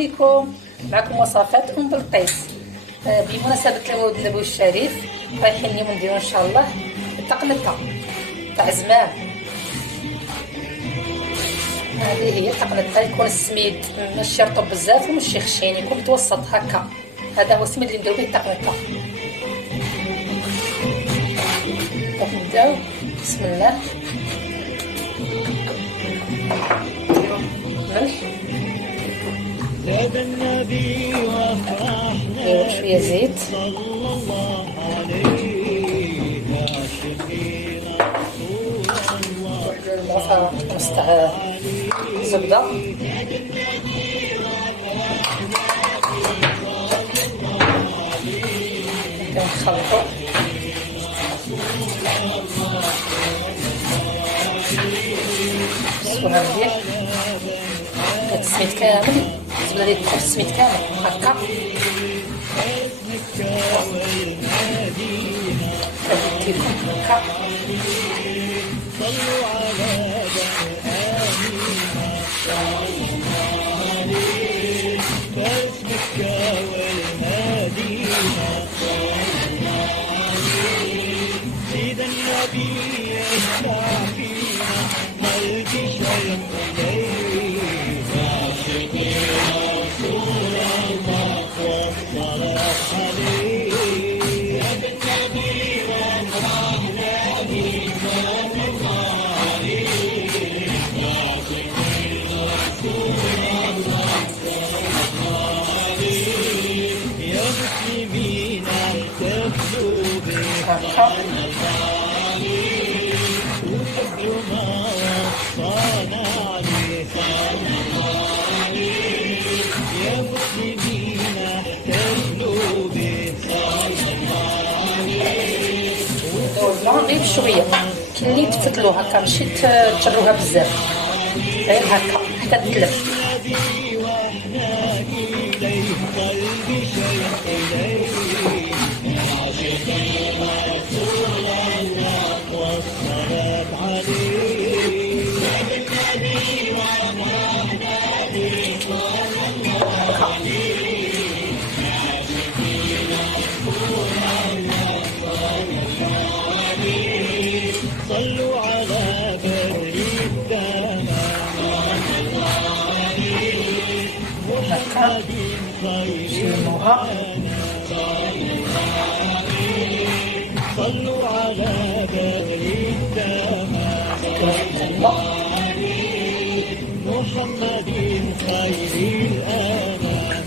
عليكم. معكم وصفات ام بلقيس. بمناسبه المولد النبوي الشريف رايحين اليوم نديرو ان شاء الله التقلقه تاع زمان. هذه هي التقلقه، يكون السميد ماشي رطب بزاف وماشي خشين، يكون متوسط هكا. هذا هو السميد اللي نديرو به التقلقه. نبداو بسم الله. ملح شويه زيت، نص تاع زبده، كنخلطو نسوها مزيان. هاد السميد كامل الزبده ديال تدخل السميد كامل هكا. كيكون هكا غير شويه، كاين اللي تفتلوها هكا ماشي تجروها بزاف، غير هكا حتى تتلف. شيلوها صلوا على بدر محمد خير الأنام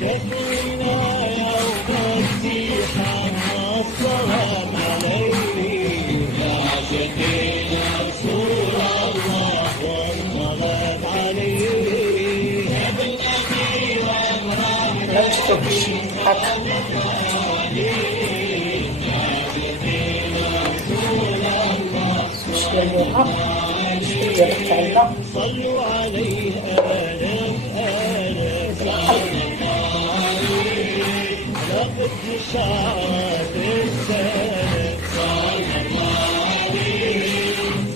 شكرنا يوم الزحام والسلام عليه يا شقينا رسول الله والصلاة عليه. لا تشوفش هكا شوية شوية تاعنا. صلوا عليه لقد شعرت السنة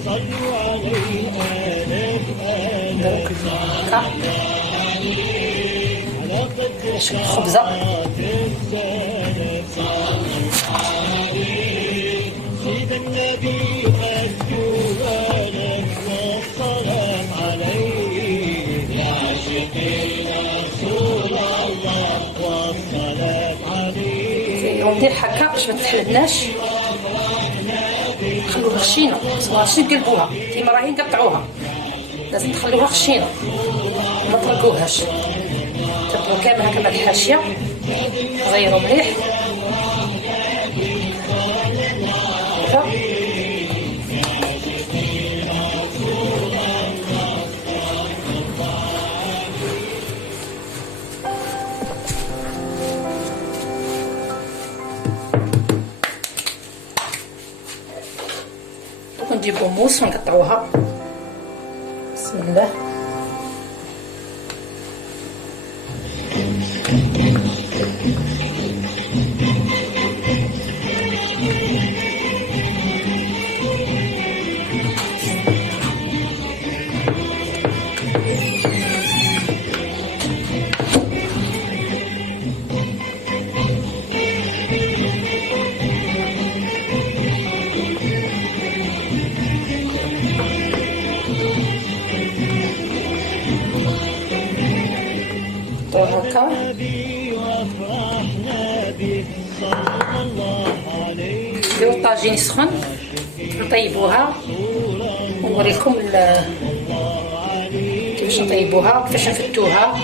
صلوا عليه خبزة سيد النبي أسجوالك والسلام عليه يا عاشقين رسول الله والسلام عليه. وندير هكا باش ما تحلبناش، خلوها خشينة، ماشي تقلبوها كيما راهي نقطعوها، لازم تخلوها خشينة ما ترقوهاش. تبقوا كامل هكا مع الحاشية، غيروا مليح هكا. ونجيبو موس ونقطعوها. بسم الله. هكا. نديرو الطاجين يسخن نطيبوها ونوريكم كيفاش نطيبوها وكيفاش نفتوها.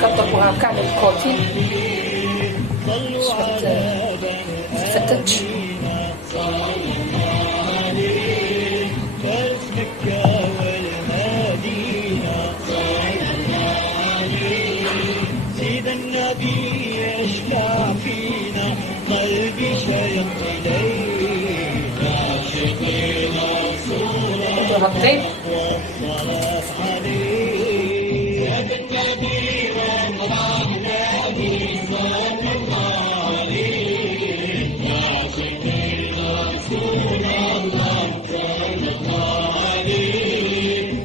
كنطلبوها كاع الكوتي باش متفتتش. سيد النبي يشفع فينا قلبي شيق إليه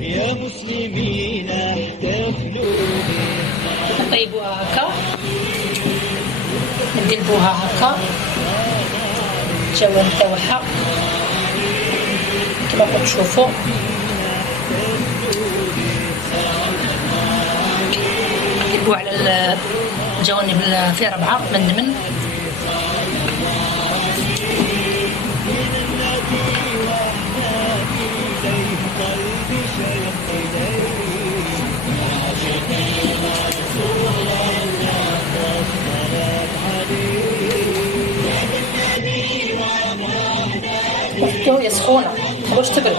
يا مسلمين احتفلوا. نطيبوها هكا ندلبوها هكا الجوانب تاعها كما راكم تشوفوا. ندلبوها على الجوانب في 4 من وحطوها هي سخونه متخلوش تبرد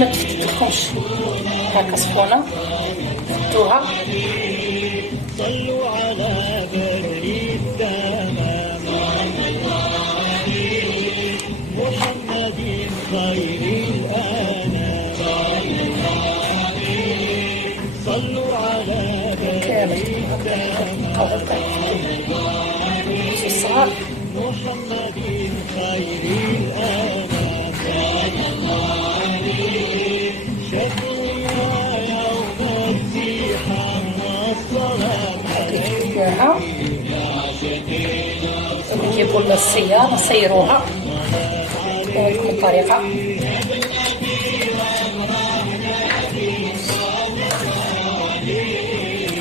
ما تفتتلكمش هكا سخونه. حطوها صلوا على بدر التمام محمد خير الانام صلوا على بدر التمام محمد خير الانام شكرا يوم الزحام والصلاه عليها. نجيبوا السيارة نسيروها نوريكم الطريقة.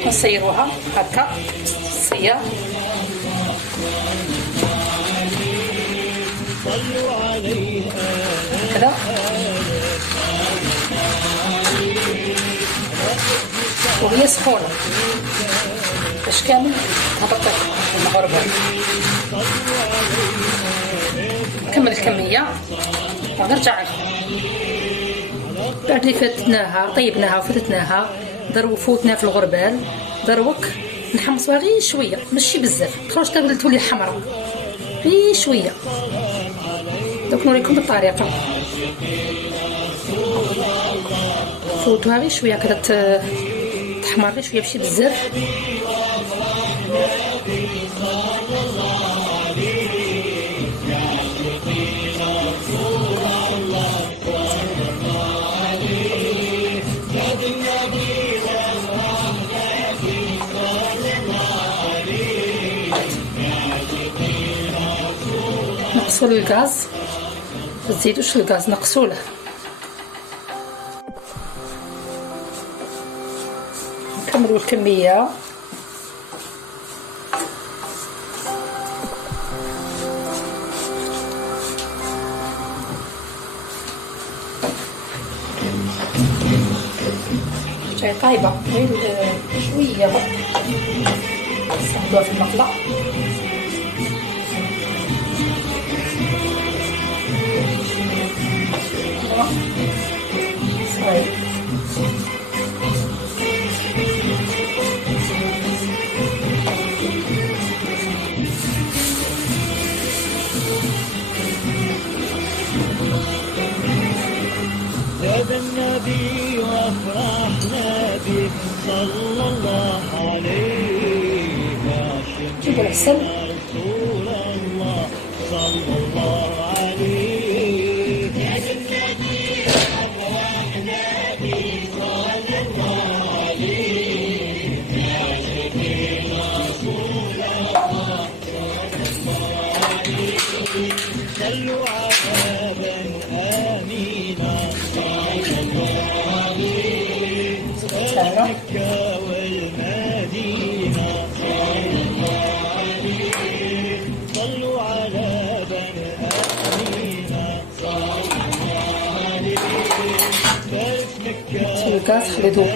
نسيروها هكا السيارة كذا وهي سخونة باش كامل هبطت المغربة. نكمل الكمية ونرجع لكم بعد اللي فتناها طيبناها وفتتناها. فوتنا في الغربال دروك نحمصوها غير شوية ماشي بزاف متخلوش تولي حمراء غير شوية. دوك نوريكم بالطريقة. فوتوها غير شوية كذا تحمر غير شوية ماشي بزاف. نقصوا الغاز ما تزيدوش الغاز نقصوله. نكملوا الكمية. جاي طايبة غير شوية نستعملوها في المقلة. صايب زاد النبي وافرحنا به صلى الله عليه جيبوا العسل رسول الله صلى الله عليه تاعنا. تلقى تخلي ذوب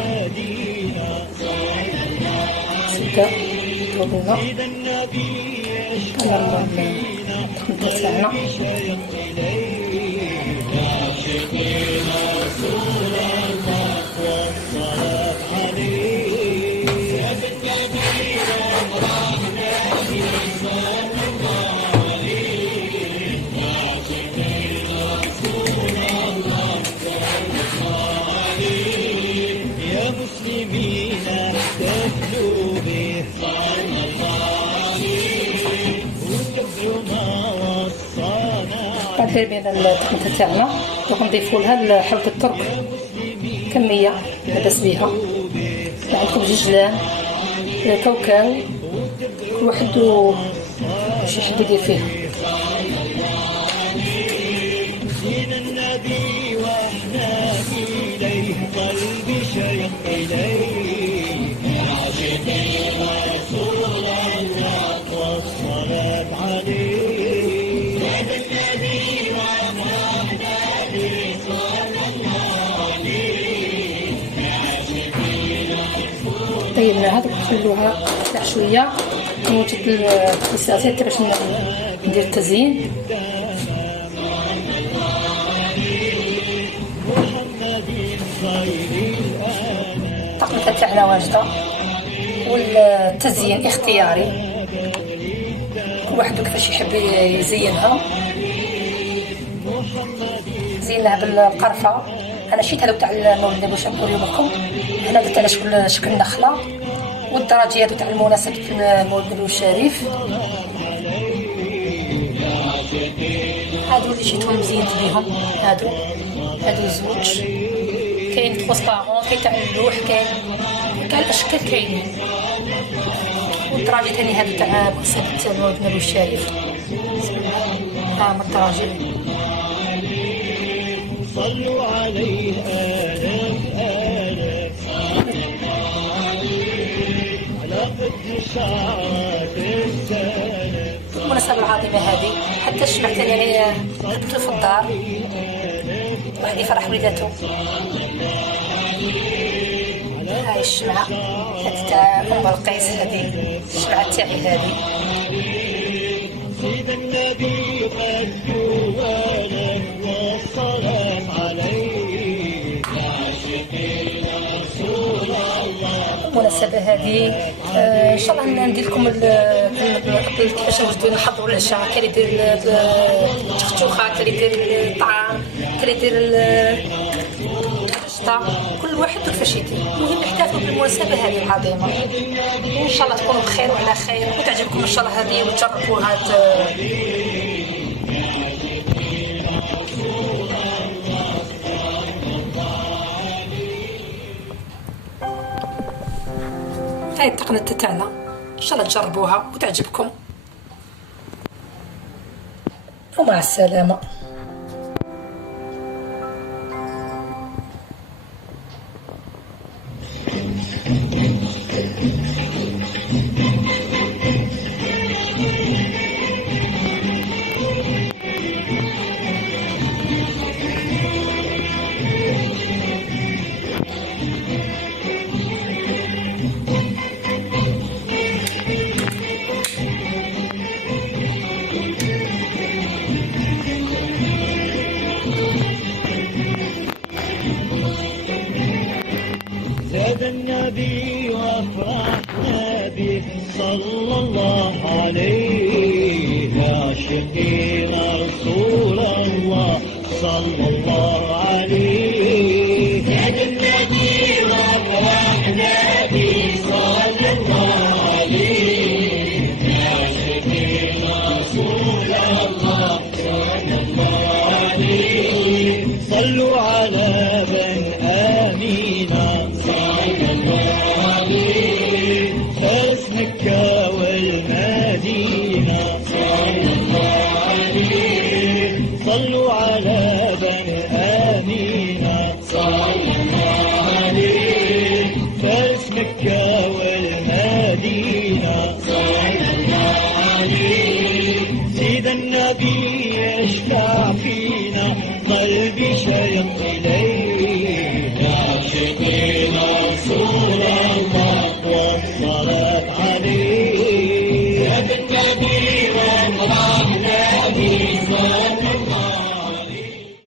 تلقى ذوبنا كنرمو التقنطة تاعنا. بعد بين التقنطة تاعنا دوك نضيفو لها حلقة الترك كمية لاباس بيها. عندكم ججلان كاوكاو كل واحد واش يحب يدير فيها. طيبنا هذا نخلوها تاع شويه نوجد الكيسات باش ندير التزيين. التقنطة تاعنا واجده والتزيين اختياري، كل واحد كيفاش يحب يزينها. زيناها بالقرفه. انا شيت هذوك تاع المولد باش نوريهم لكم. هنا درت على شكل النخله والدراجي هذو تاع المناسبه المولد النبوي الشريف. هادو اللي شيتهم زينت بهم. هادو زوج كاين ترونسبارون كاين تاع اللوح كاين الاشكال كاينين. والدراجي ثاني هادو تاع مناسبه المولد النبوي الشريف. هما الدراجي. صلوا عليه المناسبة العظيمة هذه حتى الشمع ثاني ركبته في الدار واحد يفرح وليداتو. هاي الشمعة هذه تاع أم بلقيس، هذه الشمعة تاعي هذه. المناسبة هذه ان شاء الله ندير لكم كيفاش نحضروا العشاء. كاين اللي يدير التختوخه، كاين اللي يدير الطعام، كاين اللي يدير الشطه، كل واحد كيفاش يدير. المهم نحتفلوا بالمناسبة هذه العظيمة وان شاء الله تكونوا بخير وعلى خير وتعجبكم ان شاء الله هذه وتجربوها. هاي التقنطة تاعنا ان شاء الله تجربوها وتعجبكم. ومع السلامة. النبي وافرحنا به صلى الله عليه عاشقين رسول الله صلى الله عليه. زاد النبي وافرحنا به صلى الله عليه عاشقين رسول الله صلى الله عليه. صلوا على بن آمينة مكة والمدينة صلى الله عليه. صلوا على بني آمينة. الصلاة عليه. يا بالنبي والله نبي صلى